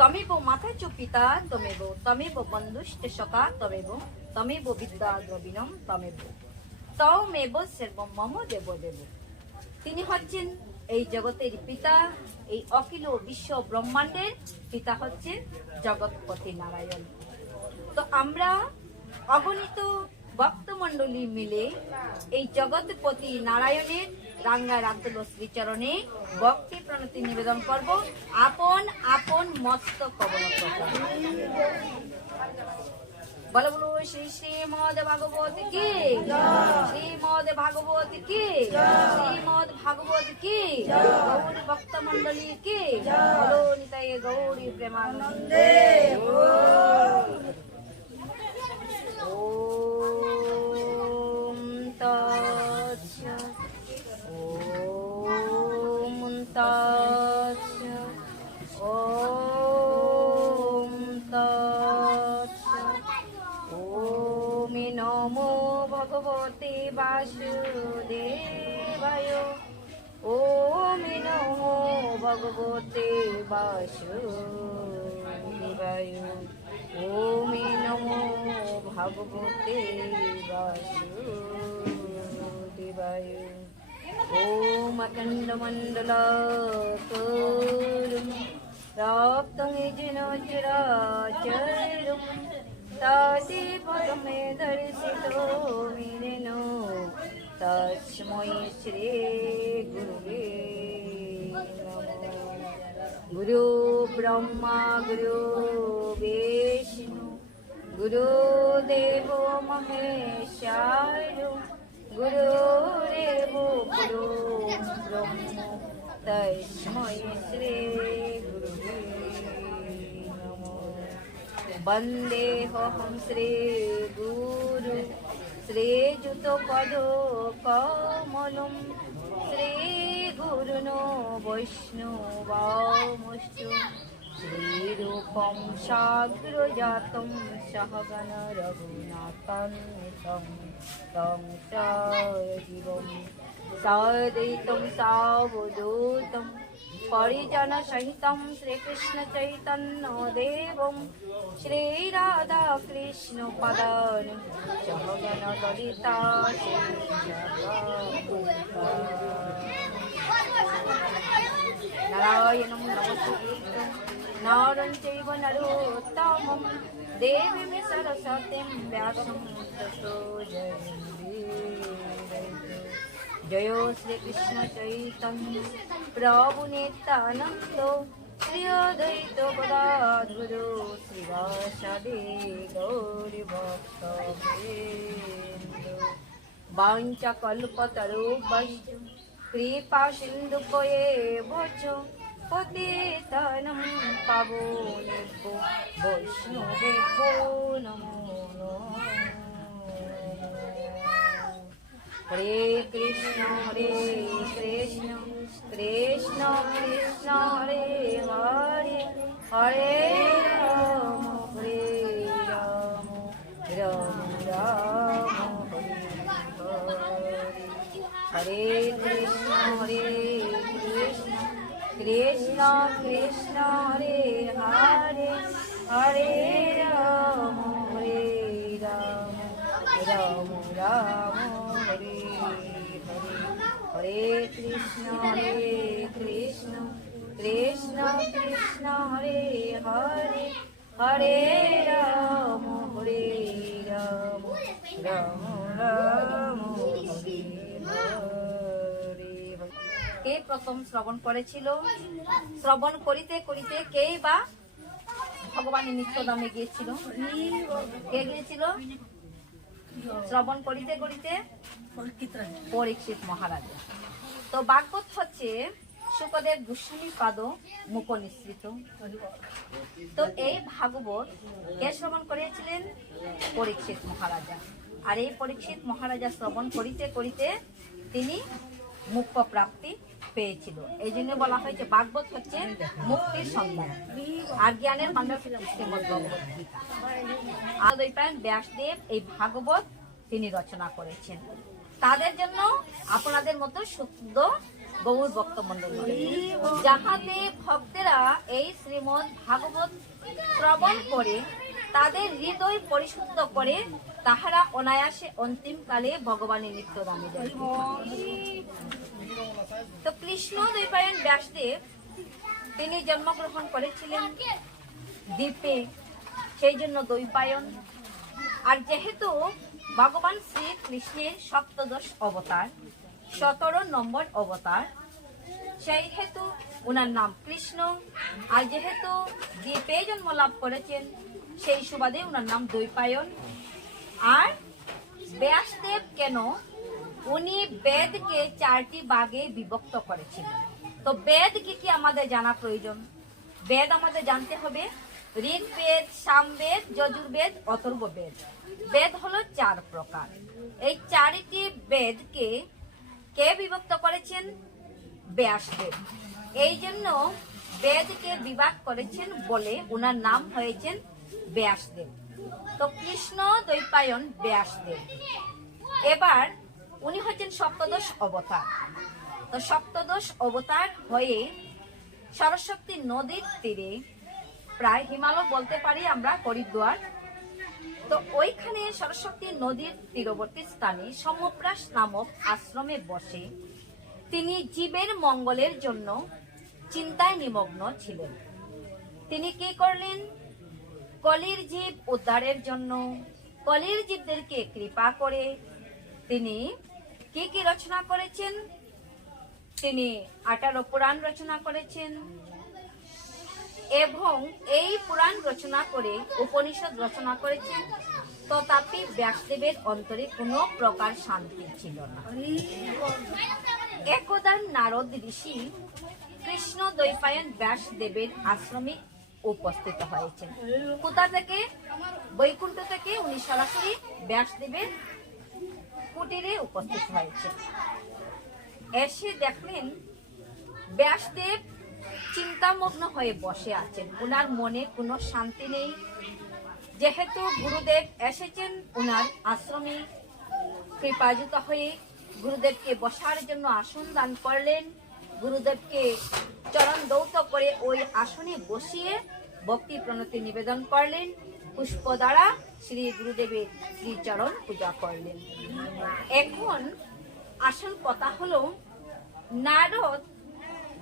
তমেব মাতা চ পিতা তমেব বন্ধুশ্চ সখা তমেব বিদ্যা দ্রবিণম তমেব সর্বম মম দেব দেব। তিনি হচ্ছেন এই জগতের পিতা, এই অখিল বিশ্ব ব্রহ্মাণ্ডের পিতা হচ্ছেন জগৎপতি নারায়ণ। তো আমরা অগণিত ভক্তমণ্ডলী মিলে এই জগৎপতি নারায়ণের রাঙ্গা রাতুল শ্রীচরণে ভক্তি প্রণতি নিবেদন করব। আপন আপন মস্তক অবনত বলো বলো শ্রী শ্রীমদ ভাগবত কি, শ্রীমদ ভাগবত কি, শ্রীমদ ভাগবত কি, গৌরী ভক্ত মন্ডলী কি, বলো নিতাই গৌরী প্রেমানন্দে। ওম তৎসৎ, ওম তৎসৎ, ওম তৎসৎ। ওম নমো ভগবতে বাসুদেবায়, ওম নমো ভগবতে বাসুদেবায়, ওম নমো ভগবতে বাসুদেবায়। ওম অখণ্ডমণ্ডলাকারং প্রাপ্তং येन चराचरं तस्मै पदमे दर्शितो येन तस्मै श्री गुरुवे नमः। गुरु ब्रह्मा गुरु विष्णु गुरुदेवो महेश्वरो गुरुरेवो गुरु ब्रह्म तस्मै श्री गुरुवे नमः। वन्देऽहं श्री गुरु श्रीयुतपदो कमलं श्री गुरुनो वैष्णवांश्च श्रीरूपं साग्रजातं सहगण रघुनाथान्वितं तं सजीवं सद्वैतं सावधूतं परिजनसहितं श्रीकृष्णचैतन्यदेवं श्रीराधाकृष्णपदानि सहगण ललिता नारायणं नमस्कृत्य नरं चैव नरोत्तमं देवीं सरस्वतीं व्यासं ततो जय श्री कृष्ण चैतन्य प्रभु नित्यानंद श्री अद्वैत गदाधर श्रीवासादि गौरी भक्तवृंद। वाञ्छा कल्पतरुभ्यश्च कृपा सिन्धुभ्येव च पतितानं पावनेभ्यो वैष्णवेभ्यो नमो नमः। हरे कृष्ण कृष्ण कृष्ण हरे हरे, हरे राम राम राम हरे कृष्ण कृष्ण कृष्ण हरे हरे, हरे राम राम राम हरे हरे। हरे कृष्ण कृष्ण कृष्ण हरे हरे, हरे राम राम राम हरे हरे। কে প্রথম শ্রবণ করেছিল? শ্রবণ করিতে করিতে কে বা ভগবানের নিত্যধামে গিয়েছিল? কে গিয়েছিল? শ্রবণ করিতে করিতে পরীক্ষিত মহারাজা। তো ভাগবত হচ্ছে শুকদেব গোস্বামী পাদ মুখ নিঃসৃত। তো এই ভাগবত কে শ্রবণ করিয়েছিলেন? পরীক্ষিত মহারাজা। আর এই পরীক্ষিত মহারাজা শ্রবণ করিতে করিতে তিনি মুখ্য প্রাপ্তি পেয়েছিল। এই জন্য বলা হয়েছে ভাগবত হচ্ছে মুক্তির সন্ধান আর জ্ঞানের ভান্ডার শ্রীমদ্ ভগবত গীতা। আদৈপায়ন ব্যাসদেব এই ভাগবত তিনি রচনা করেছেন। তাদের জন্য আপনাদের মতো শুদ্ধ গৌর ভক্ত মন্ডলী, যাহাতে ভক্তেরা এই শ্রীমদ ভাগবত শ্রবণ করে তাদের হৃদয় পরিশুদ্ধ করে তাহারা অনায়াসে অন্তিম কালে ভগবানের নিত্যদানে দেয়। তো কৃষ্ণ দ্বৈপায়ন ব্যাসদেব তিনি জন্মগ্রহণ করেছিলেন দ্বীপে, সেই জন্য দ্বৈপায়ন। আর যেহেতু ভগবান শ্রীকৃষ্ণের সপ্তদশ অবতার, 17 নম্বর অবতার, সেই হেতু ওনার নাম কৃষ্ণ। আর যেহেতু দ্বীপে জন্ম লাভ করেছেন, সেই সুবাদে ওনার নাম দ্বৈপায়ন। আর ব্যাসদেব কেন, উনি বেদকে 4টি ভাগে বিভক্ত করেছিলেন। তো বেদ কি আমাদের জানা প্রয়োজন। বেদ আমাদের জানতে হবে ঋগ্বেদ, সামবেদ, যজুর্বেদ, অথর্ববেদ। বেদ হলো 4 প্রকার। এই 4টি বেদকে কে বিভক্ত করেছেন? ব্যাসদেব। এই জন্য বেদকে বিভাগ করেছেন বলে ওনার নাম হয়েছেন ব্যাসদেব। তো কৃষ্ণ দ্বৈপায়ন ব্যাসদেব। এবার উনি হচ্ছেন সপ্তদশ অবতার। তো সপ্তদশ অবতার হয়ে সরস্বতী নদীর তীরে, প্রায় হিমালয় বলতে পারি আমরা, হরিদ্বার, তো ওইখানে সরস্বতী নদীর তীরবর্তী স্থানে সমপ্রাস নামক আশ্রমে বসে তিনি জীবের মঙ্গলের জন্য চিন্তায় নিমগ্ন ছিলেন। তিনি কি করলেন? কলির জীব উদ্ধারের জন্য, কলির জীবদেরকে কৃপা করে তিনি কি রচনা করেছেন? তিনি 18 পুরাণ রচনা করেছেন এবং এই পুরাণ রচনা করে উপনিষদ রচনা করেছেন। তথাপি ব্যাসদেবের অন্তরে কোনো প্রকার শান্তি ছিল না। একদা নারদ ঋষি কৃষ্ণ দ্বৈপায়ন ব্যাসদেবের আশ্রমে উপস্থিত হয়েছেন। কোথা থেকে? বৈকুণ্ঠ থেকে উনি সরাসরি ব্যাসদেবের কুটিরে উপস্থিত হয়েছেন। এসে দেখলেন ব্যাসদেব চিন্তামগ্ন হয়ে বসে আছেন, উনার মনে কোনো শান্তি নেই। যেহেতু গুরুদেব এসেছেন উনার আশ্রমে, কৃপাযুত হয়ে গুরুদেবকে বসার জন্য আসন দান করলেন। গুরুদেবকে চরণ দৌত করে ওই আসনে বসিয়ে ভক্তি প্রণতি নিবেদন করলেন। পুষ্প দ্বারা শ্রী গুরুদেবের শ্রীচরণ পূজা করলেন। এখন আসল কথা হলো, নারদ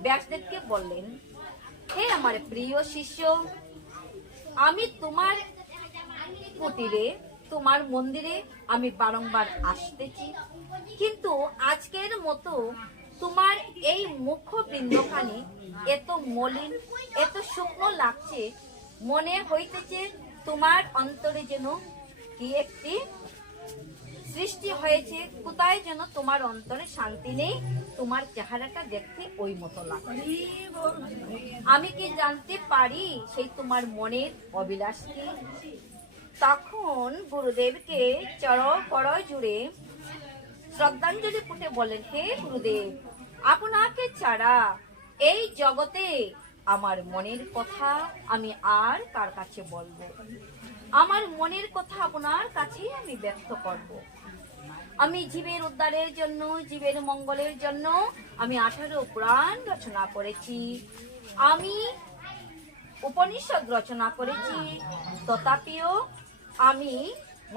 ব্যাসদেবকে বললেন, হে আমার প্রিয় শিষ্য, আমি তোমার কুটিরে, তোমার মন্দিরে আমি বারংবার আসতেছি, কিন্তু আজকের মতো তোমার এই মুখবৃন্দখানি এত মলিন, এত শুকনো লাগছে। মনে হইতেছে তোমার অন্তরে যেন কি একটি সৃষ্টি হয়েছে, কোথায় যেন তোমার অন্তরে শান্তি নেই, তোমার চেহারাটা দেখতে ওই মতো লাগে। আমি কি জানতে পারি সেই তোমার মনের অভিলাষ কি? তখন গুরুদেবকে চর জুড়ে শ্রদ্ধাঞ্জলি পুটে বলেন, হে গুরুদেব, আপনাকে ছাড়া এই জগতে আমার মনের কথা আমি আর কার কাছে বলবো? আমার মনের কথা আপনার কাছেই আমি ব্যক্ত করব। আমি জীবের উদ্ধারের জন্য, জীবের মঙ্গলের জন্য আমি 18 পুরাণ রচনা করেছি, আমি উপনিষদ রচনা করেছি, তথাপিও আমি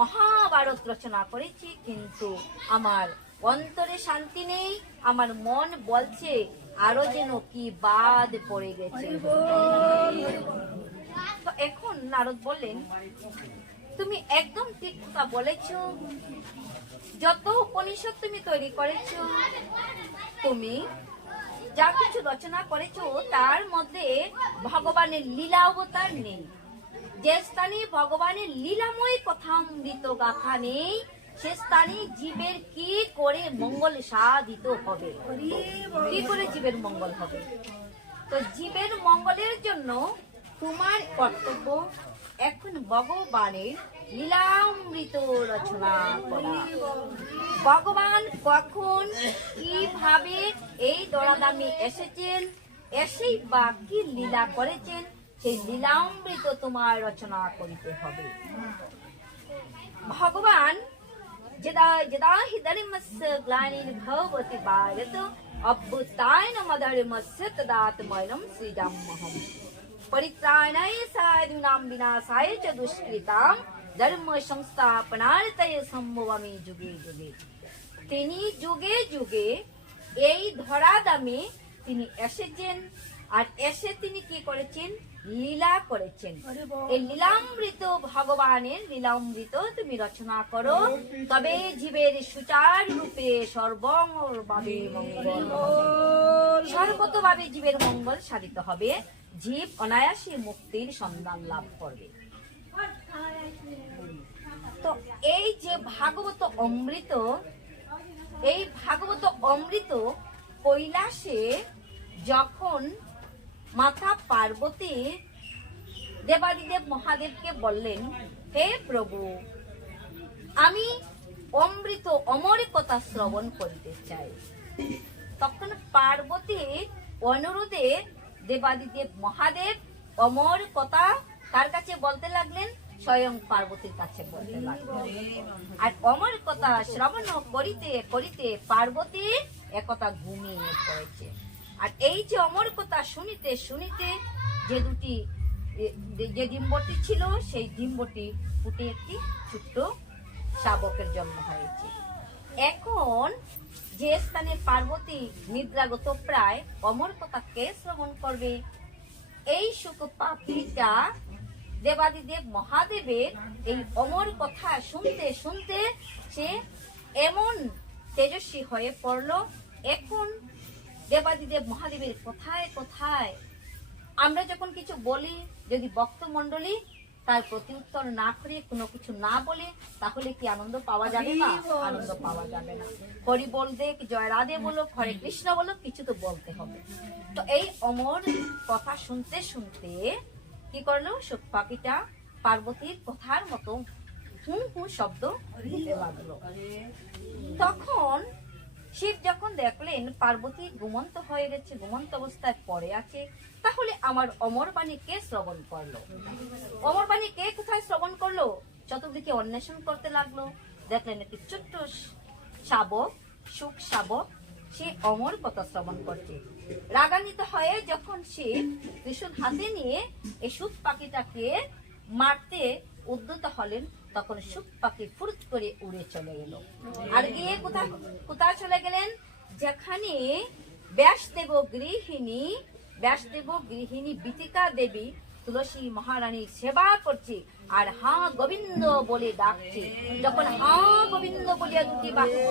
মহাভারত রচনা করেছি, কিন্তু আমার অন্তরে শান্তি নেই। আমার মন বলছে আরো যেন কি বাদ পড়ে গেছে। তো এখন নারদ বললেন, তুমি একদম ঠিক কথা বলেছো। যত উপনিষদ তুমি তৈরি করেছো, তুমি যা কিছু রচনা করেছো, তার মধ্যে ভগবানের লীলা অবতার নেই। যে স্থানে ভগবানের লীলাময় কথামৃত গাথা নেই, সে স্থানে জীবের কি করে মঙ্গল সাধিত হবে? কি করে জীবের মঙ্গল হবে? তো জীবের মঙ্গলের জন্য তোমার কর্তব্য এখন ভগবানের লীলামৃত রচনা করা। ভগবান কখন কিভাবে এই দরাদামে এসেছেন, এসেই বা কি লীলা করেছেন, সেই লীলামৃত তোমার রচনা করিতে হবে। ভগবান যদা যদা হি ধর্মস্য গ্লানির্ভবতি ভারত অভ্যুত্থায় মধর্মস্য তদাত্মৈনম সৃজাম্যহম পরিত্রাণায় সাধূনাং বিনাশায় চ দুষ্কৃতাম ধর্ম সংস্থাপনার্থে সম্ভবামি যুগে যুগে। তিনি যুগে যুগে এই ধরাধামে তিনি এসেছেন, আর এসে তিনি কি করেছেন? লীলা করেছেন। এই লীলামৃত ভগবানের লীলামৃত তুমি রচনা করো, তবে জীবের সুচার রূপে সর্বভাবে মঙ্গল, সর্বতভাবে জীবের মঙ্গল সাধিত হবে, জীব অনায়াসে মুক্তির সন্ধান লাভ করবে। তো এই যে ভাগবত অমৃত, এই ভাগবত অমৃত কৈলাসে যখন মাতা পার্বতী দেবাদিদেব মহাদেবকে বললেন, হে প্রভু, আমি অমৃত অমর কথা শ্রবণ করিতে চাই, তখন পার্বতীর অনুরোধে দেবাদিদেব মহাদেব অমর কথা কার কাছে বলতে লাগলেন? স্বয়ং পার্বতীর কাছে বলতে লাগলেন। আর অমর কথা শ্রবণ করিতে করিতে পার্বতী একথা ঘুমিয়ে পড়েছে। আর এই যে অমর কথা শুনিতে শুনিতে যে ডিম্বটি ছিল, সেই ডিম্বটি ফুটে একটি ছোট্ট শাবকের জন্ম হয়েছে। এখন যে স্থানে পার্বতী নিদ্রাগত প্রায়, অমর কথা কে শ্রবণ করবে? এই শুক পাখিটা দেবাদিদেব মহাদেবের এই অমর কথা শুনতে শুনতে সে এমন তেজস্বী হয়ে পড়ল। এখন দেবাদিদেব মহাদেবের কোথায় কোথায় আমরা যখন কিছু বলি, যদি ভক্তমণ্ডলী তার প্রতি উত্তর না করে কোনো কিছু না বলে, তাহলে কি আনন্দ পাওয়া যাবে না? আনন্দ পাওয়া যাবে না। হরি বল দেখ, জয় রাধে বলো, হরে কৃষ্ণ বলো, কিছু তো বলতে হবে। তো এই অমর কথা শুনতে শুনতে কি করলো? শুক পাখিটা পার্বতীর কথার মতো হু হু শব্দ দিতে লাগলো। তখন শিব যখন দেখলেন পার্বতী ঘুমন্ত হয়ে গেছে, ঘুমন্ত অবস্থায় পড়ে আছে, তাহলে আমার অমর বাণী কে শ্রবণ করলো? অমর বাণী কে কোথায় শ্রবণ করলো? চতুর্দিকে অন্বেষণ করতে লাগলো। দেখলেন একটি ছোট্ট শাবক, শুক শাবক, সে অমর কথা শ্রবণ করছে। রাগান্বিত হয়ে যখন সে ত্রিশূল হাতে নিয়ে এই শুক পাখিটাকে মারতে উদ্যত হলেন, তখন শুক পাখি ফুরুত করে উড়ে চলে গেল। আর গিয়ে কোথায় চলে গেলেন? যেখানে ব্যাসদেব গৃহিণী বিতিকা দেবী তুলসী মহারানীর সেবা করছে আর হা গোবিন্দ বলে ডাকছে। যখন হা গোবিন্দ বলিয়া দুটি বাক্য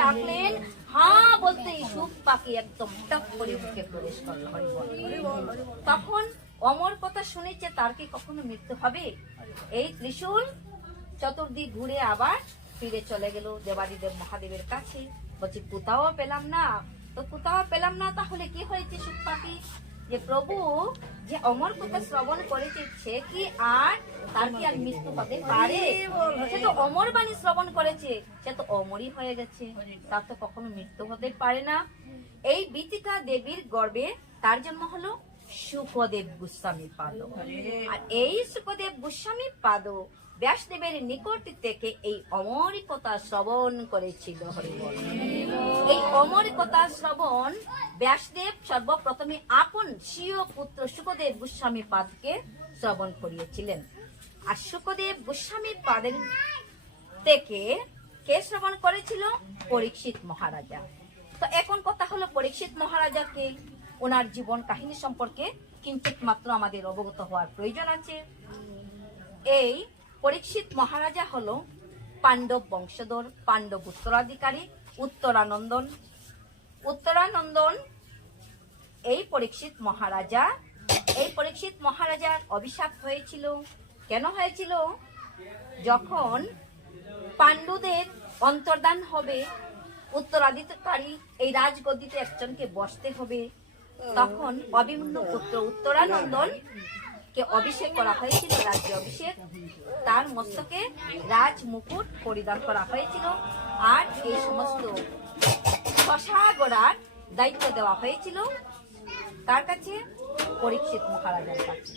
ডাকলেন, হা বলতেই শুক পাখি একদম টপ করে মুখে প্রবেশ করল। তখন অমর কথা শুনেছে, তার কি কখনো মৃত্যু হবে? এই ত্রিশূল চতুর্দিক ঘুরে আবার ফিরে চলে গেল দেবাদিদেব মহাদেবের কাছে। বলছে কোথাও পেলাম না। তো কোথাও পেলাম না, তাহলে কি হয়েছে শুক পাখি? যে প্রভু যে অমর কথা শ্রবণ করেছে, সে কি আর তার কি আর মৃত্যু হতে পারে? সে তো অমর বাণী শ্রবণ করেছে, সে তো অমরই হয়ে গেছে, তার তো কখনো মৃত্যু হতে পারে না। এই বিতিকা দেবীর গর্ভে তার জন্ম হলো শুকদেব গোস্বামী পাদ। আর এই শুকদেব গোস্বামী পাদ ব্যাসদেবের নিকট থেকে এই অমর কথা শ্রবণ করেছিল। এই অমর কথা শ্রবণ ব্যাসদেব সর্বপ্রথমে আপন স্বীয় পুত্র শুকদেব গোস্বামী পাদকে শ্রবণ করিয়েছিলেন। আর শুকদেব গোস্বামী পাদের থেকে কে শ্রবণ করেছিল? পরীক্ষিত মহারাজা। তো এখন কথা হলো, পরীক্ষিত মহারাজাকে, ওনার জীবন কাহিনী সম্পর্কে কিঞ্চিত মাত্র আমাদের অবগত হওয়ার প্রয়োজন আছে। এই পরীক্ষিত মহারাজা হলো পাণ্ডব বংশধর, পাণ্ডব উত্তরাধিকারী উত্তরানন্দন। এই পরীক্ষিত মহারাজার অভিশাপ হয়েছিল। কেন হয়েছিল? যখন পাণ্ডুদের অন্তর্ধান হবে, উত্তরাধিকারী এই রাজগদ্দিতে একজনকে বসতে হবে, তখন অভিমন্যু পুত্র উত্তরানন্দন কে অভিষেক করা হয়েছিল, রাজ্য অভিষেক। তার মস্তকে রাজ মুকুট পরিধান করা হয়েছিল, আর এই সমস্ত শশা গড়ার দায়িত্ব দেওয়া হয়েছিল তার কাছে? পরীক্ষিত মহারাজার কাছে,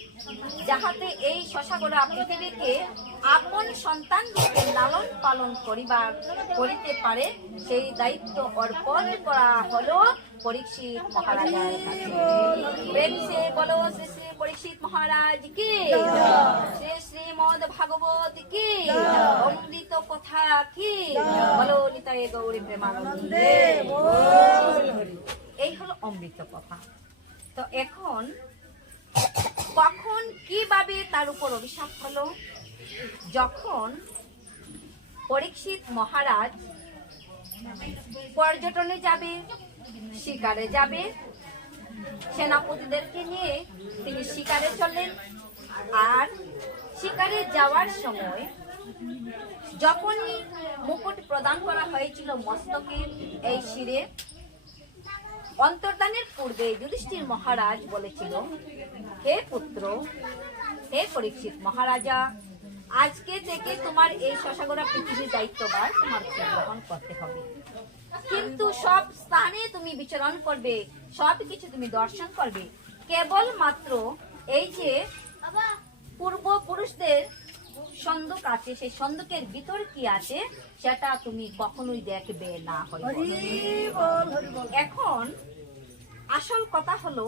যাহাতে এই শশাগোরা পৃথিবীকে আপন সন্তান রূপে লালন পালন করিতে পারে, সেই দায়িত্ব অর্পণ করা হলো পরীক্ষিত মহারাজার কাছে। প্রেম সে বলো শ্রী শ্রী পরীক্ষিত মহারাজ কি, শ্রী শ্রীমদ ভাগবত কি, অমৃত কথা কি, বলো নিতাই গৌরী প্রেমানন্দে। এই হলো অমৃত কথা। তো এখন কখন কিভাবে তার উপর অভিশাপ হলো? যখন পরীক্ষিত মহারাজ পর্যটনে যাবে, শিকারে যাবে, সেনাপতিদেরকে নিয়ে তিনি শিকারে চললেন। আর শিকারে যাওয়ার সময় যখনই মুকুট প্রদান করা হয়েছিল মস্তকে, এই শিরে অন্তর্দানের পূর্বে যুধিষ্ঠির মহারাজ বলেছিল, হে পুত্র, হে পরীক্ষিত মহারাজা, আজকে থেকে তোমার এই শশাগোরা পৃথিবীর দায়িত্বভার তোমাকে গ্রহণ করতে হবে। কিন্তু সব স্থানে তুমি বিচরণ করবে, সব কিছু তুমি দর্শন করবে, কেবল মাত্র এই যে পূর্বপুরুষদের সন্দুক আছে, সেই সন্দুকের ভিতর কি আছে সেটা তুমি কখনোই দেখবে না। এখন আসল কথা হলো,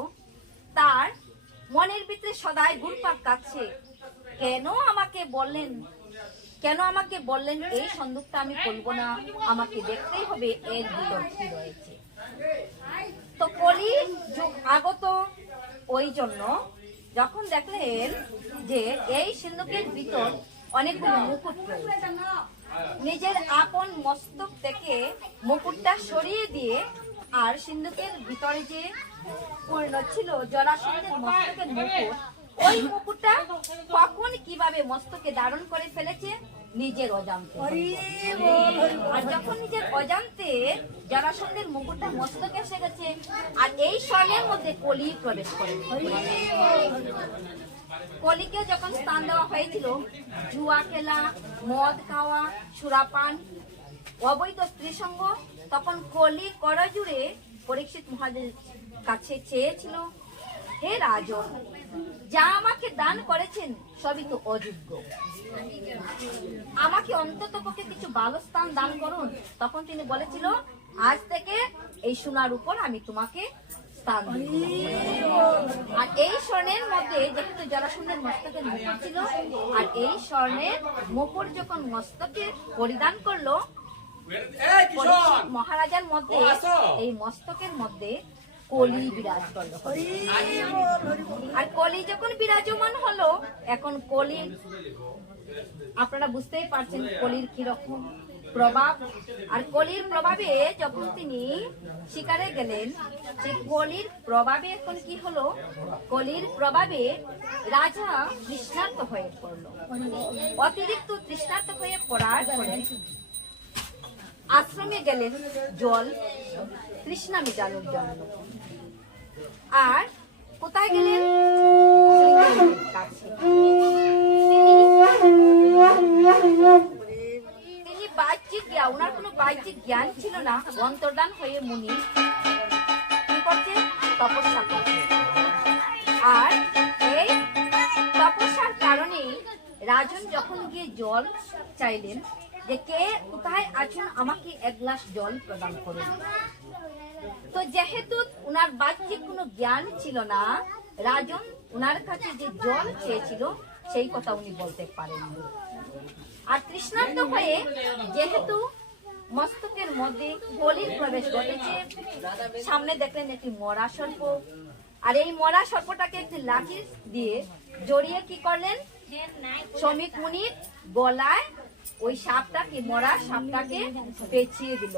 তার মনের ভিতরে সদাই ঘুরপাক কাটছে, কেন আমাকে বললেন এই সন্দুকটা আমি খুলবো না, আমাকে দেখতেই হবে এর ভিতর কি রয়েছে। তো কলি যুগ আগত, ওই জন্য যখন দেখলেন যে এই সিন্ধুকের ভিতর অনেকগুলো মুকুট রয়েছে, নিজের আপন মস্তক থেকে মুকুটটা সরিয়ে দিয়ে, আর সিন্ধুকের ভিতরে যে পূর্ণ ছিল জরাসন্ধের মস্তকের মুকুট, ওই মুকুটটা কখন কিভাবে মস্তকে ধারণ করে ফেলেছে নিজের অজান্তে। আর যখন নিজের অজান্তে জরাসন্ধের মুকুটটা মস্তকে এসে গেছে, আর এই স্বর্ণের মধ্যে কলি প্রবেশ করে। কলিকে যখন স্থান দেওয়া হয়েছিল, জুয়া খেলা, মদ খাওয়া, সুরাপান, অবৈধ স্ত্রী সঙ্গ, তখন কলি করজুড়ে পরীক্ষিত মহারাজের কাছে চেয়েছিল, হে রাজন, যা আমাকে দান করেছেন সবই তো অযোগ্য, আমাকে অন্তত পক্ষে কিছু ভালো স্থান দান করুন। তখন তিনি বলেছিল, আজ থেকে এই সোনার উপর আমি তোমাকে স্থান দেব। আর এই স্বর্ণের মধ্যে যেহেতু জরাসন্ধের মস্তকের মুকুট ছিল, আর এই স্বর্ণের মুকুট যখন মস্তকে পরিধান করলো, মহারাজার মধ্যে এই মস্তকের মধ্যে কলি বিরাজ করলো। আর কলি যখন বিরাজমান হলো, এখন কলি আপনারা বুঝতেই পারছেন কলির কিরকম প্রভাব। আর কলির প্রভাবে যখন তিনি শিকারে গেলেন, সেই কলির প্রভাবে এখন কি হলো, কলির প্রভাবে রাজা তৃষ্ণার্ত হয়ে পড়লো। অতিরিক্ত তৃষ্ণার্ত হয়ে পড়ার পরে আশ্রমে গেলেন জল তৃষ্ণা মেটানোর জন্য। আর কোথায় গেলেন? কাছে। তিনি বাহ্যিক জ্ঞান, ওনার কোনো বাহ্যিক জ্ঞান ছিল না, অন্তর্দান হয়ে মুনি কি করছেন? তপস্যা করছেন। আর এই তপস্যার কারণে রাজন যখন গিয়ে জল চাইলেন, যে কে কোথায় আছেন, আমাকে এক গ্লাস জল প্রদান করুন। তো যেহেতু উনার বাহ্যিক কোনো জ্ঞান ছিল না, রাজন উনার কাছে যে জল চেয়েছিল সেই কথা উনি বলতে পারেননি। আর তৃষ্ণার্ত হয়ে যেহেতু মস্তকের মধ্যে কলির প্রবেশ ঘটেছে, সামনে দেখলেন একটি মরা সর্প। আর এই মরা সর্পটাকে একটি লাঠি দিয়ে জড়িয়ে কি করলেন, শ্রমিক মুনির গলায় ওই সাপটাকে, মরা সাপটাকে পেঁচিয়ে দিল।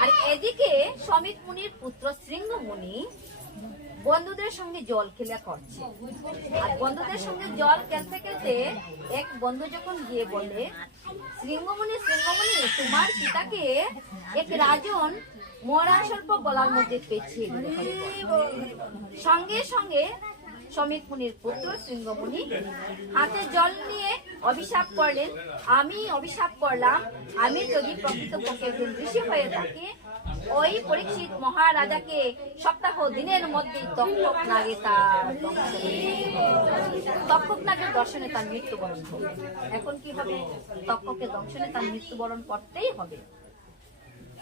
আর এদিকে শ্রমিক মুনির পুত্র শৃঙ্গ মুনি বন্ধুদের সঙ্গে জল খেলা করছে। আর বন্ধুদের সঙ্গে জল খেলতে খেলতে এক বন্ধু যখন গিয়ে বলে, শৃঙ্গমুনি তোমার পিতাকে এক রাজন মরা সর্প গলার মধ্যে পেঁচিয়ে দিল। সঙ্গে সঙ্গে শ্রমিক মুনির পুত্র শৃঙ্গমুনি হাতে জল নিয়ে অভিশাপ করলেন, আমি অভিশাপ করলাম, আমি যদি প্রকৃতপক্ষে একজন ঋষি হয়ে থাকি ওই পরীক্ষিত মহারাজাকে সপ্তাহ দিনের মধ্যে তক্ষক নাগে তার তক্ষক নাগের দর্শনে তার মৃত্যুবরণ হবে। এখন কি হবে? তক্ষকের দর্শনে তার মৃত্যুবরণ করতেই হবে।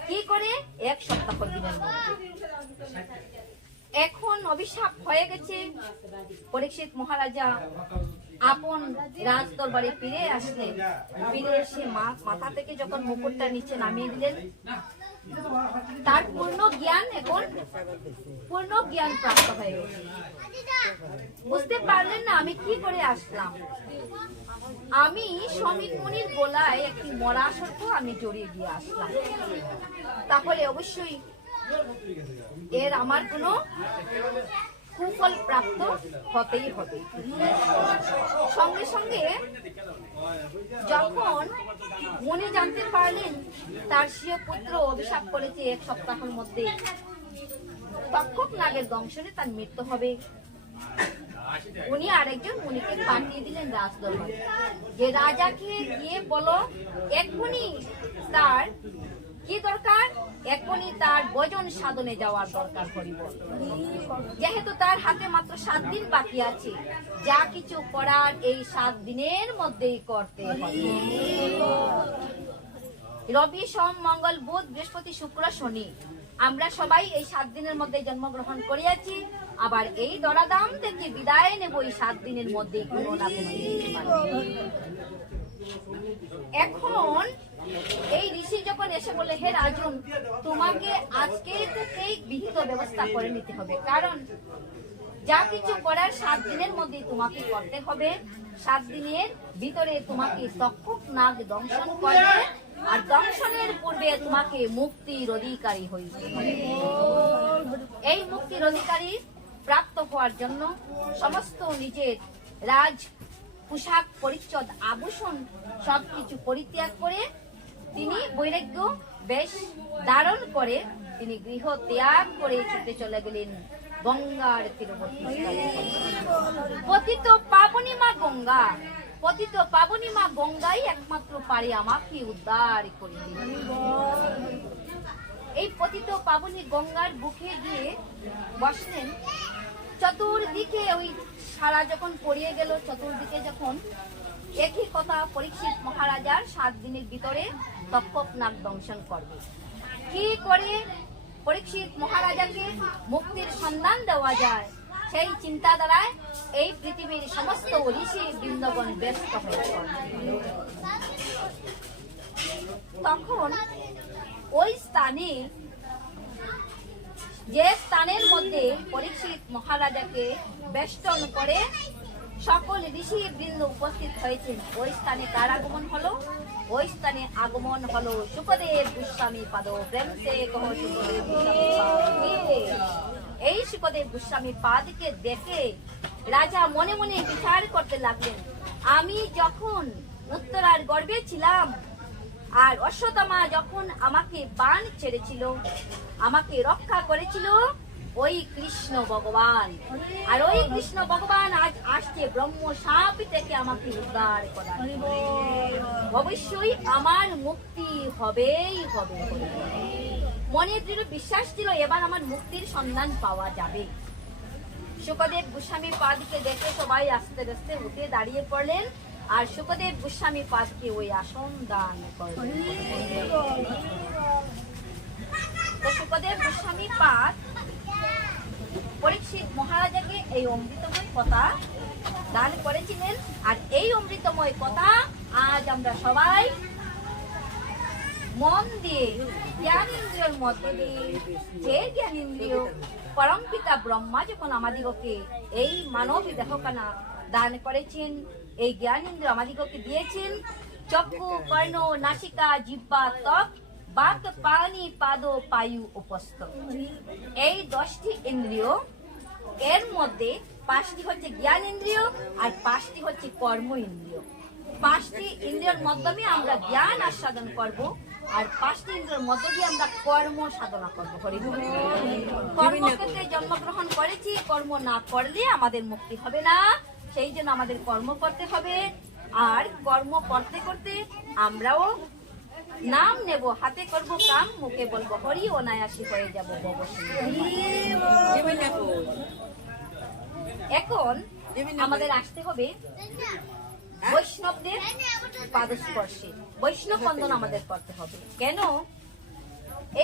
কি করে? 1 সপ্তাহ দিনের মধ্যে। এখন অভিশাপ হয়ে গেছে। পরীক্ষিত মহারাজা আপন রাজ দরবারে ফিরে আসলেন। ফিরে এসে মাথা থেকে যখন মুকুটটা নিচে নামিয়ে দিলেন, তার পূর্ণ জ্ঞান প্রাপ্ত হয়ে গেছে। বুঝতে পারলেন না আমি কি করে আসলাম। আমি শ্রমিক মুনির গলায় একটি মরা সর্প আমি জড়িয়ে দিয়ে আসলাম। তাহলে অবশ্যই এর আমার কোনো কুফল প্রাপ্ত হতেই হবে। সঙ্গে সঙ্গে যখন মুনি জানতে পারলেন তার স্বীয় পুত্র অভিশাপ করেছে 1 সপ্তাহের মধ্যে তক্ষক নাগের দংশনে তার মৃত্যু হবে, উনি আরেকজন মুনিকে পাঠিয়ে দিলেন রাজদরবারে যে রাজাকে গিয়ে বলো এক্ষুনি তার কি দরকার, এক্ষুনি তার ভোজন সাধনে যাওয়ার দরকার করিব। যেহেতু তার হাতে মাত্র 7 দিন বাকি আছে, যা কিছু করার এই 7 দিনের মধ্যেই করতে হবে। রবি, সোম, মঙ্গল, বুধ, বৃহস্পতি, শুক্র, শনি আমরা সবাই এই 7 দিনের মধ্যে জন্মগ্রহণ করিয়াছি। আবার এই দরাদাম থেকে বিদায় নেব এই 7 দিনের মধ্যে কোনো না কোনো। এখন এই ঋষি যখন এসে বলে হে রাজন, তোমাকে আজকে থেকেই বিহিত ব্যবস্থা করে নিতে হবে, কারণ যা কিছু করার 7 দিনের মধ্যে তোমাকে করতে হবে। 7 দিনের ভিতরে তোমাকে তক্ষক নাগ দংশন করবে, আর দংশনের পূর্বে তোমাকে মুক্তির অধিকারী হইতে হবে। এই মুক্তির অধিকারী প্রাপ্ত হওয়ার জন্য সমস্ত নিজের রাজ পোশাক পরিচ্ছদ আভূষণ সবকিছু পরিত্যাগ করে তিনি বৈরাগ্য বেশ ধারণ করে তিনি গৃহ ত্যাগ করে ছুটে চলে গেলেন গঙ্গার তীরবর্তী স্থলে। পতিত পাবনী মা গঙ্গা, পতিত পাবনী মা গঙ্গাই একমাত্র পারে আমাকে উদ্ধার করে দিতে। এই পতিত পাবনী গঙ্গার বুকে গিয়ে বসলেন। চতুর্দিকে ওই সারা যখন পড়িয়ে গেল, চতুর্দিকে যখন একই কথা পরীক্ষিত মহারাজার 7 দিনের ভিতরে তক্ষক নাগ দংশন করবে। কি করে পরীক্ষিত মহারাজাকে মুক্তির সন্ধান দেওয়া যায় সেই চিন্তা দ্বারায় এই পৃথিবীর সমস্ত ঋষি বৃন্দগণ ব্যস্ত হয়ে পড়ে। তখন ওই স্থানে যে স্থানের মধ্যে পরীক্ষিত মহারাজাকে বেষ্টন করে সকল ঋষি বৃন্দ উপস্থিত হয়েছেন, ওই স্থানে কার আগমন হলো? ওই স্থানে আগমন হলো শুকদেব গোস্বামী পাদ। প্রেম সে কহ শুকদেব গোস্বামী পাদ। এই শুকদেব গোস্বামী পাদকে দেখে রাজা মনে মনে বিচার করতে লাগলেন, আমি যখন উত্তরার গর্ভে ছিলাম আর অশ্বত্থামা যখন আমাকে বাণ ছেড়েছিল, আমাকে রক্ষা করেছিল ওই কৃষ্ণ ভগবান, আর ওই কৃষ্ণ ভগবান আজ আসছে ব্রহ্ম সাপ থেকে আমাকে উদ্ধার করা। অবশ্যই আমার মুক্তি হবেই হবে। মনে দৃঢ় বিশ্বাস ছিল এবার আমার মুক্তির সন্ধান পাওয়া যাবে। শুকদেব গোস্বামী পাদকে দেখে সবাই আস্তে আস্তে উঠে দাঁড়িয়ে পড়লেন, আর শুকদেব গোস্বামী পাদকে ওই আসন দান করলেন। তো শুকদেব গোস্বামী পাদ পরীক্ষিত মহারাজাকে এই অমৃতময় কথা দান করেছিলেন, আর এই অমৃতময় কথা আজ আমরা সবাই মন দিয়ে জ্ঞানেন্দ্রিয়র মধ্যে দিয়ে, যে জ্ঞানেন্দ্রিয় পরম পিতা ব্রহ্মা যখন আমাদিগকে এই মানব দেহখানা দান করেছেন, এই জ্ঞানেন্দ্রিয় আমাদিগকে দিয়েছেন চক্ষু, কর্ণ, নাসিকা, জিহ্বা, ত্বক, বাক, পানি, পাদ, পায়ু, উপস্থ। এই 10টি ইন্দ্রিয়, এর মধ্যে 5টি হচ্ছে জ্ঞান ইন্দ্রিয় আর 5টি হচ্ছে কর্ম ইন্দ্রিয়। 5টি ইন্দ্রিয়ের মাধ্যমে আমরা জ্ঞান আস্বাদন করব, আর 5টি ইন্দ্রিয়ের মধ্য দিয়ে আমরা কর্ম সাধনা করবো। কর্মক্ষেত্রে জন্মগ্রহণ করেছি, কর্ম না করলে আমাদের মুক্তি হবে না, সেই জন্য আমাদের কর্ম করতে হবে। আর কর্ম করতে করতে আমরাও নাম নেব হাতে করব কাম মুখে বলবো হরি অনায়াসী হয়ে যাব এখন আমাদের আসতে হবে বৈষ্ণবদের পাদস্পর্শে বৈষ্ণব বন্দন আমাদের করতে হবে কেন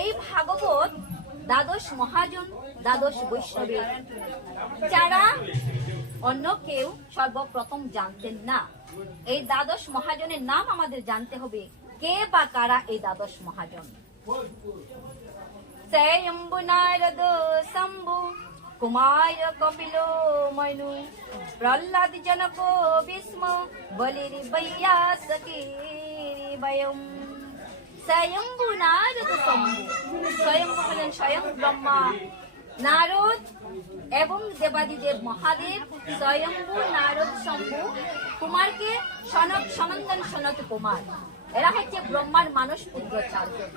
এই ভাগবত দ্বাদশ মহাজন দ্বাদশ বৈষ্ণবের যারা অন্য কেউ সর্বপ্রথম জানতেন না এই দ্বাদশ মহাজনের নাম আমাদের জানতে হবে কে বা কারা এই দ্বাদশ মহাজন স্বয়ম্ভু নারদ শম্ভু কুমার কপিল মনু প্রহ্লাদ জনক ভীষ্ম বলির বৈয়াসকি বয়ম স্বয়ম্ভু নারদ শম্ভু স্বয়ম্ভু হলেন স্বয়ং ব্রহ্মা নারদ এবং দেবাদিদেব মহাদেব স্বয়ম্ভু নারদ শম্ভু কুমারকে সনন্দন সনত কুমার এরা হচ্ছে ব্রহ্মার মানস পুত্র চারজন